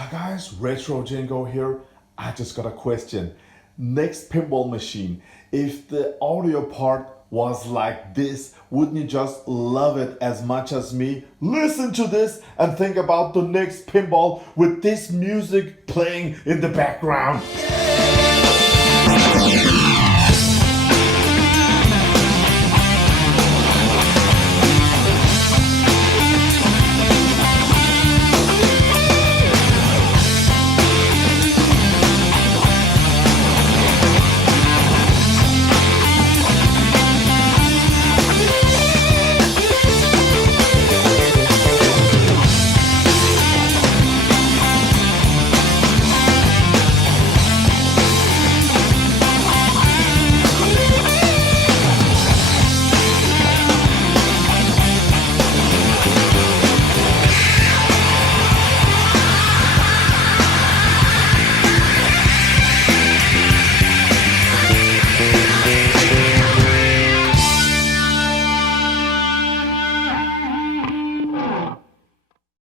Hi guys, RETROCENGO here. I just got a question. Next pinball machine, if the audio part was like this, wouldn't you just love it as much as me? Listen to this and think about the next pinball with this music playing in the background.